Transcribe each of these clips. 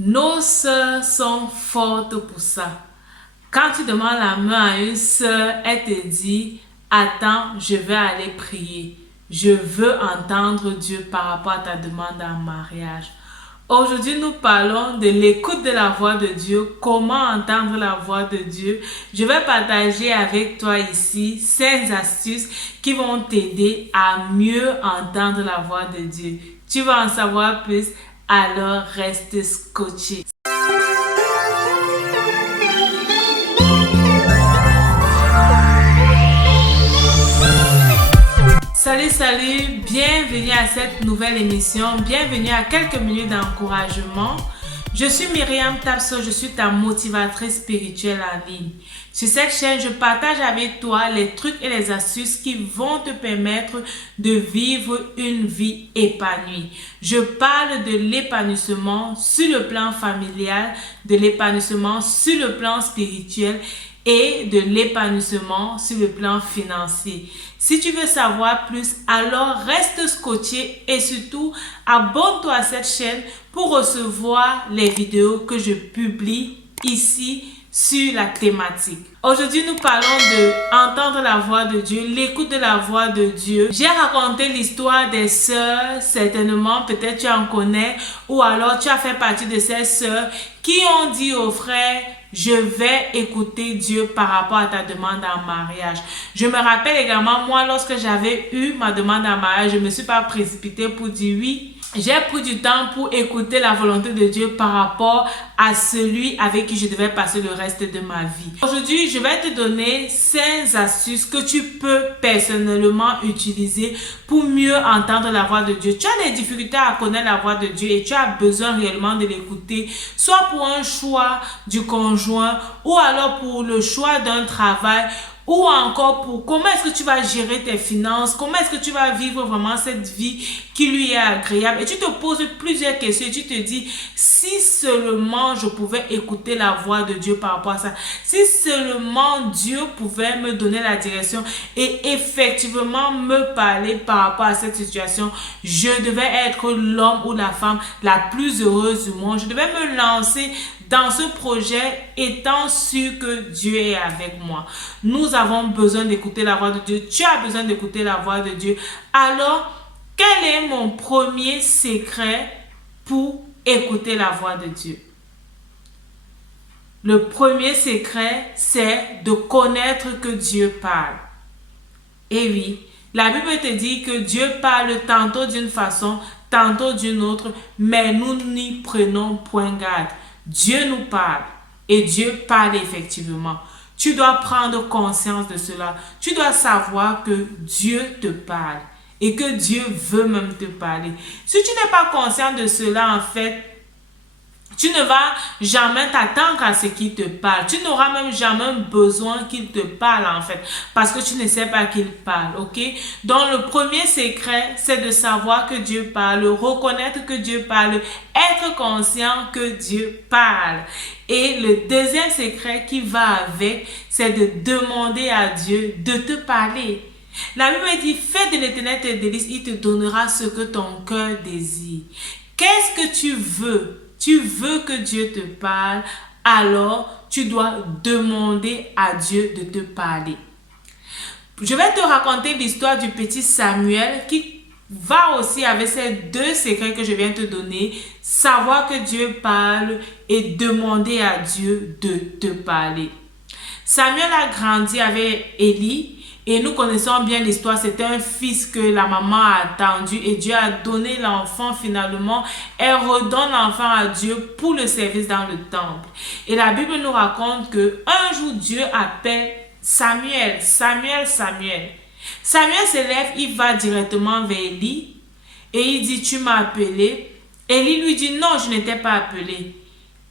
Nos sœurs sont fortes pour ça. Quand tu demandes la main à une sœur, elle te dit, attends, je vais aller prier. Je veux entendre Dieu par rapport à ta demande en mariage. Aujourd'hui, nous parlons de l'écoute de la voix de Dieu, comment entendre la voix de Dieu. Je vais partager avec toi ici 5 astuces qui vont t'aider à mieux entendre la voix de Dieu. Tu vas en savoir plus, alors reste scotché. Salut, bienvenue à cette nouvelle émission, bienvenue à quelques minutes d'encouragement. Je suis Myriam Tapso, je suis ta motivatrice spirituelle en ligne. Sur cette chaîne, je partage avec toi les trucs et les astuces qui vont te permettre de vivre une vie épanouie. Je parle de l'épanouissement sur le plan familial, de l'épanouissement sur le plan spirituel et de l'épanouissement sur le plan financier. Si tu veux savoir plus, alors reste scotché et surtout abonne-toi à cette chaîne pour recevoir les vidéos que je publie ici sur la thématique. Aujourd'hui, nous parlons de entendre la voix de Dieu, l'écoute de la voix de Dieu. J'ai raconté l'histoire des sœurs, certainement, peut-être tu en connais, ou alors tu as fait partie de ces sœurs qui ont dit aux frères, je vais écouter Dieu par rapport à ta demande en mariage. Je me rappelle également, moi, lorsque j'avais eu ma demande en mariage, je ne me suis pas précipitée pour dire oui. J'ai pris du temps pour écouter la volonté de Dieu par rapport à celui avec qui je devais passer le reste de ma vie. Aujourd'hui, je vais te donner 5 astuces que tu peux personnellement utiliser pour mieux entendre la voix de Dieu. Tu as des difficultés à connaître la voix de Dieu et tu as besoin réellement de l'écouter, soit pour un choix du conjoint ou alors pour le choix d'un travail, ou encore pour comment est-ce que tu vas gérer tes finances, comment est-ce que tu vas vivre vraiment cette vie qui lui est agréable. Et tu te poses plusieurs questions et tu te dis, si seulement je pouvais écouter la voix de Dieu par rapport à ça, si seulement Dieu pouvait me donner la direction et effectivement me parler par rapport à cette situation, je devais être l'homme ou la femme la plus heureuse du monde. Je devais me lancer dans ce projet étant sûr que Dieu est avec moi. Nous avons besoin d'écouter la voix de Dieu. Tu as besoin d'écouter la voix de Dieu. Alors, quel est mon premier secret pour écouter la voix de Dieu? Le premier secret, c'est de connaître que Dieu parle. Et oui, la Bible te dit que Dieu parle tantôt d'une façon, tantôt d'une autre, mais nous n'y prenons point garde. Dieu nous parle et Dieu parle effectivement. Tu dois prendre conscience de cela. Tu dois savoir que Dieu te parle et que Dieu veut même te parler. Si tu n'es pas conscient de cela, en fait, tu ne vas jamais t'attendre à ce qu'il te parle. Tu n'auras même jamais besoin qu'il te parle en fait. Parce que tu ne sais pas qu'il parle. Ok? Donc le premier secret, c'est de savoir que Dieu parle. Reconnaître que Dieu parle. Être conscient que Dieu parle. Et le deuxième secret qui va avec, c'est de demander à Dieu de te parler. La Bible dit, fais de l'Éternel tes délices, il te donnera ce que ton cœur désire. Qu'est-ce que tu veux? Tu veux que Dieu te parle, alors tu dois demander à Dieu de te parler. Je vais te raconter l'histoire du petit Samuel qui va aussi avec ces 2 secrets que je viens de te donner. Savoir que Dieu parle et demander à Dieu de te parler. Samuel a grandi avec Élie. Et nous connaissons bien l'histoire, c'était un fils que la maman a attendu et Dieu a donné l'enfant finalement. Elle redonne l'enfant à Dieu pour le service dans le temple. Et la Bible nous raconte que un jour Dieu appelle Samuel. Samuel se lève, il va directement vers Élie et il dit, tu m'as appelé. Élie lui dit, non, je n'étais pas appelé.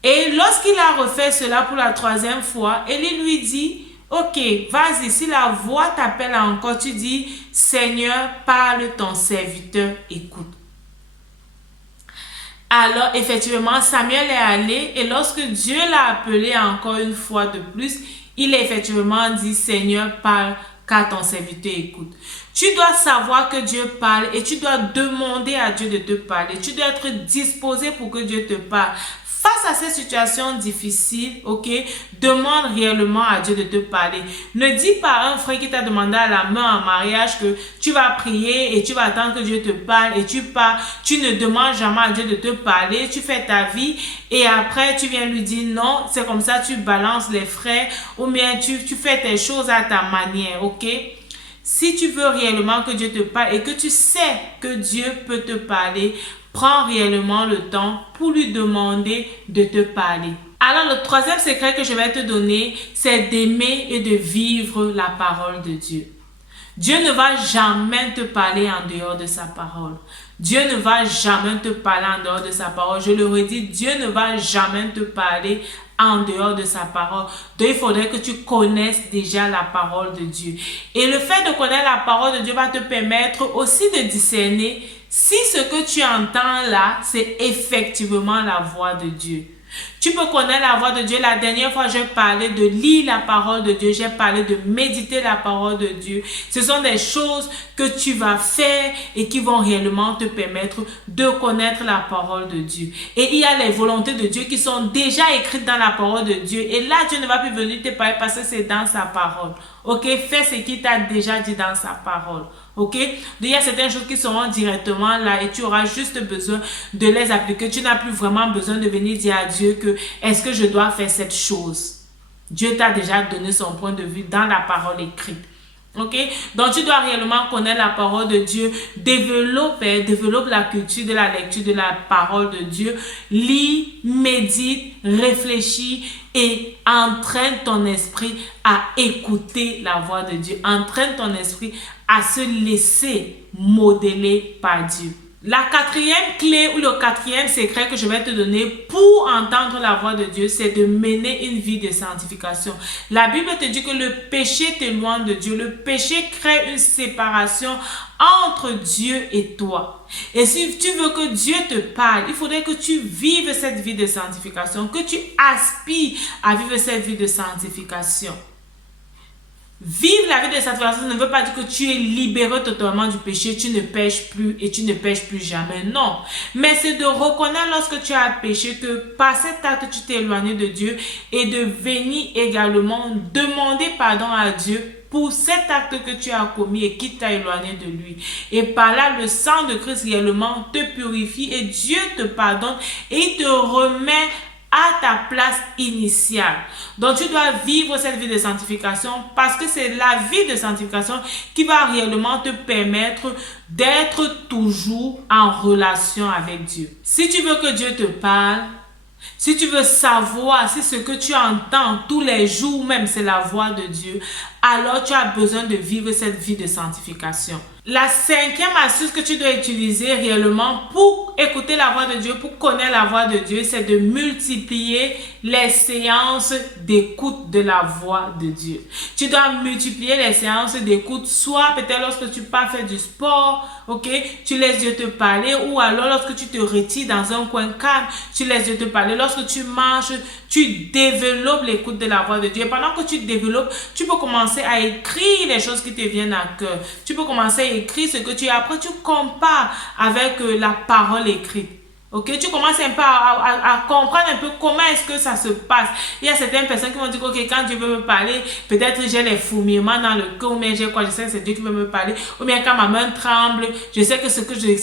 Et lorsqu'il a refait cela pour la 3e fois, Élie lui dit, ok, vas-y, si la voix t'appelle encore, tu dis, Seigneur, parle, ton serviteur écoute. Alors, effectivement, Samuel est allé et lorsque Dieu l'a appelé encore une fois de plus, il a effectivement dit, Seigneur, parle, car ton serviteur écoute. Tu dois savoir que Dieu parle et tu dois demander à Dieu de te parler. Tu dois être disposé pour que Dieu te parle. face à ces situations difficiles, ok, demande réellement à Dieu de te parler. Ne dis pas à un frère qui t'a demandé à la main en mariage que tu vas prier et tu vas attendre que Dieu te parle et tu pars. Tu ne demandes jamais à Dieu de te parler, tu fais ta vie et après tu viens lui dire non, c'est comme ça, tu balances les frais ou bien tu fais tes choses à ta manière, ok? Si tu veux réellement que Dieu te parle et que tu sais que Dieu peut te parler, prends réellement le temps pour lui demander de te parler. Alors, le troisième secret que je vais te donner, c'est d'aimer et de vivre la parole de Dieu. Dieu ne va jamais te parler en dehors de sa parole. Dieu ne va jamais te parler en dehors de sa parole. Je le redis, Dieu ne va jamais te parler en dehors de sa parole. Donc, il faudrait que tu connaisses déjà la parole de Dieu. Et le fait de connaître la parole de Dieu va te permettre aussi de discerner si ce que tu entends là, c'est effectivement la voix de Dieu. Tu peux connaître la voix de Dieu. La dernière fois, j'ai parlé de lire la parole de Dieu. J'ai parlé de méditer la parole de Dieu. Ce sont des choses que tu vas faire et qui vont réellement te permettre de connaître la parole de Dieu. Et il y a les volontés de Dieu qui sont déjà écrites dans la parole de Dieu. Et là, Dieu ne va plus venir te parler parce que c'est dans sa parole. Ok? Fais ce qu'il t'a déjà dit dans sa parole. Ok? Il y a certaines choses qui seront directement là et tu auras juste besoin de les appliquer. Tu n'as plus vraiment besoin de venir dire à Dieu que est-ce que je dois faire cette chose? Dieu t'a déjà donné son point de vue dans la parole écrite. Ok? Donc tu dois réellement connaître la parole de Dieu, développe la culture de la lecture de la parole de Dieu, lis, médite, réfléchis et entraîne ton esprit à écouter la voix de Dieu. Entraîne ton esprit à se laisser modeler par Dieu. La quatrième clé ou le quatrième secret que je vais te donner pour entendre la voix de Dieu, c'est de mener une vie de sanctification. La Bible te dit que le péché t'éloigne de Dieu. Le péché crée une séparation entre Dieu et toi. Et si tu veux que Dieu te parle, il faudrait que tu vives cette vie de sanctification, que tu aspires à vivre cette vie de sanctification. Vivre la vie de sanctification ne veut pas dire que tu es libéré totalement du péché, tu ne pêches plus et tu ne pêches plus jamais, non. Mais c'est de reconnaître lorsque tu as péché que par cet acte tu t'es éloigné de Dieu et de venir également demander pardon à Dieu pour cet acte que tu as commis et qui t'a éloigné de lui. Et par là, le sang de Christ réellement te purifie et Dieu te pardonne et il te remet à ta place initiale. Donc tu dois vivre cette vie de sanctification parce que c'est la vie de sanctification qui va réellement te permettre d'être toujours en relation avec Dieu. Si tu veux que Dieu te parle, si tu veux savoir si ce que tu entends tous les jours même c'est la voix de Dieu, alors tu as besoin de vivre cette vie de sanctification. La cinquième astuce que tu dois utiliser réellement pour écouter la voix de Dieu, pour connaître la voix de Dieu, c'est de multiplier les séances d'écoute de la voix de Dieu. Tu dois multiplier les séances d'écoute, soit peut-être lorsque tu pars faire du sport, ok, tu laisses Dieu te parler, ou alors lorsque tu te retires dans un coin calme, tu laisses Dieu te parler. Lorsque tu marches, tu développes l'écoute de la voix de Dieu. Et pendant que tu développes, tu peux commencer à écrire les choses qui te viennent à cœur. Tu peux commencer à écrire ce que tu as. Après, tu compares avec la parole écrite. Ok, tu commences un peu à comprendre un peu comment est-ce que ça se passe. Il y a certaines personnes qui vont dire, ok, quand Dieu veut me parler, peut-être j'ai les fourmillements dans le cœur, ou bien j'ai quoi, je sais que c'est Dieu qui veut me parler, ou bien quand ma main tremble, je sais que ce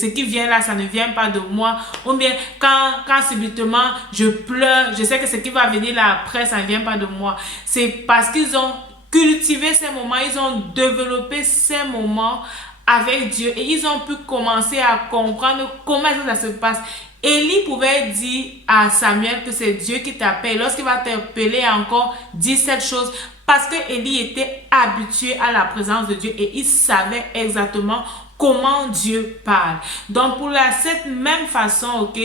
qui vient là, ça ne vient pas de moi, ou bien quand subitement je pleure, je sais que ce qui va venir là après, ça ne vient pas de moi. C'est parce qu'ils ont cultivé ces moments, ils ont développé ces moments avec Dieu et ils ont pu commencer à comprendre comment ça se passe. Élie pouvait dire à Samuel que c'est Dieu qui t'appelle. Lorsqu'il va t'appeler encore, dis cette chose. Parce que Élie était habitué à la présence de Dieu et il savait exactement comment Dieu parle. Donc pour cette même façon, ok,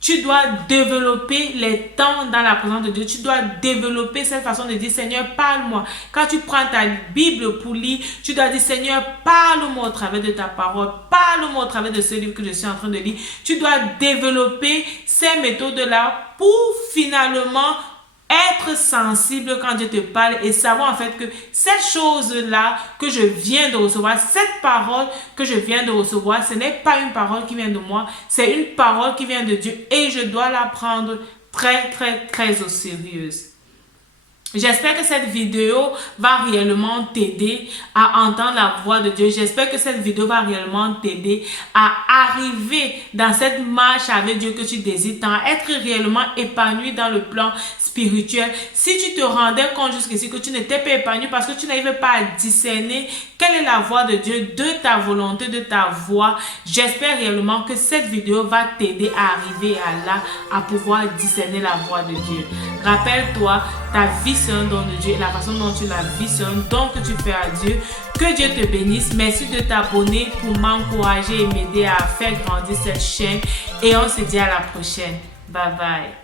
tu dois développer les temps dans la présence de Dieu. Tu dois développer cette façon de dire, Seigneur, parle-moi. Quand tu prends ta Bible pour lire, tu dois dire, Seigneur, parle-moi au travers de ta parole. Parle-moi au travers de ce livre que je suis en train de lire. Tu dois développer ces méthodes-là pour finalement être sensible quand Dieu te parle et savoir en fait que cette chose-là que je viens de recevoir, cette parole que je viens de recevoir, ce n'est pas une parole qui vient de moi, c'est une parole qui vient de Dieu et je dois la prendre très au sérieux. J'espère que cette vidéo va réellement t'aider à entendre la voix de Dieu. J'espère que cette vidéo va réellement t'aider à arriver dans cette marche avec Dieu que tu désires tant, être réellement épanoui dans le plan spirituel. Si tu te rendais compte jusqu'ici que tu n'étais pas épanoui parce que tu n'arrives pas à discerner quelle est la voix de Dieu, de ta volonté, de ta voix, j'espère réellement que cette vidéo va t'aider à arriver à là, à pouvoir discerner la voix de Dieu. Rappelle-toi, ta vie c'est un don de Dieu et la façon dont tu la vis c'est un don que tu fais à Dieu. Que Dieu te bénisse. Merci de t'abonner pour m'encourager et m'aider à faire grandir cette chaîne. Et on se dit à la prochaine. Bye bye.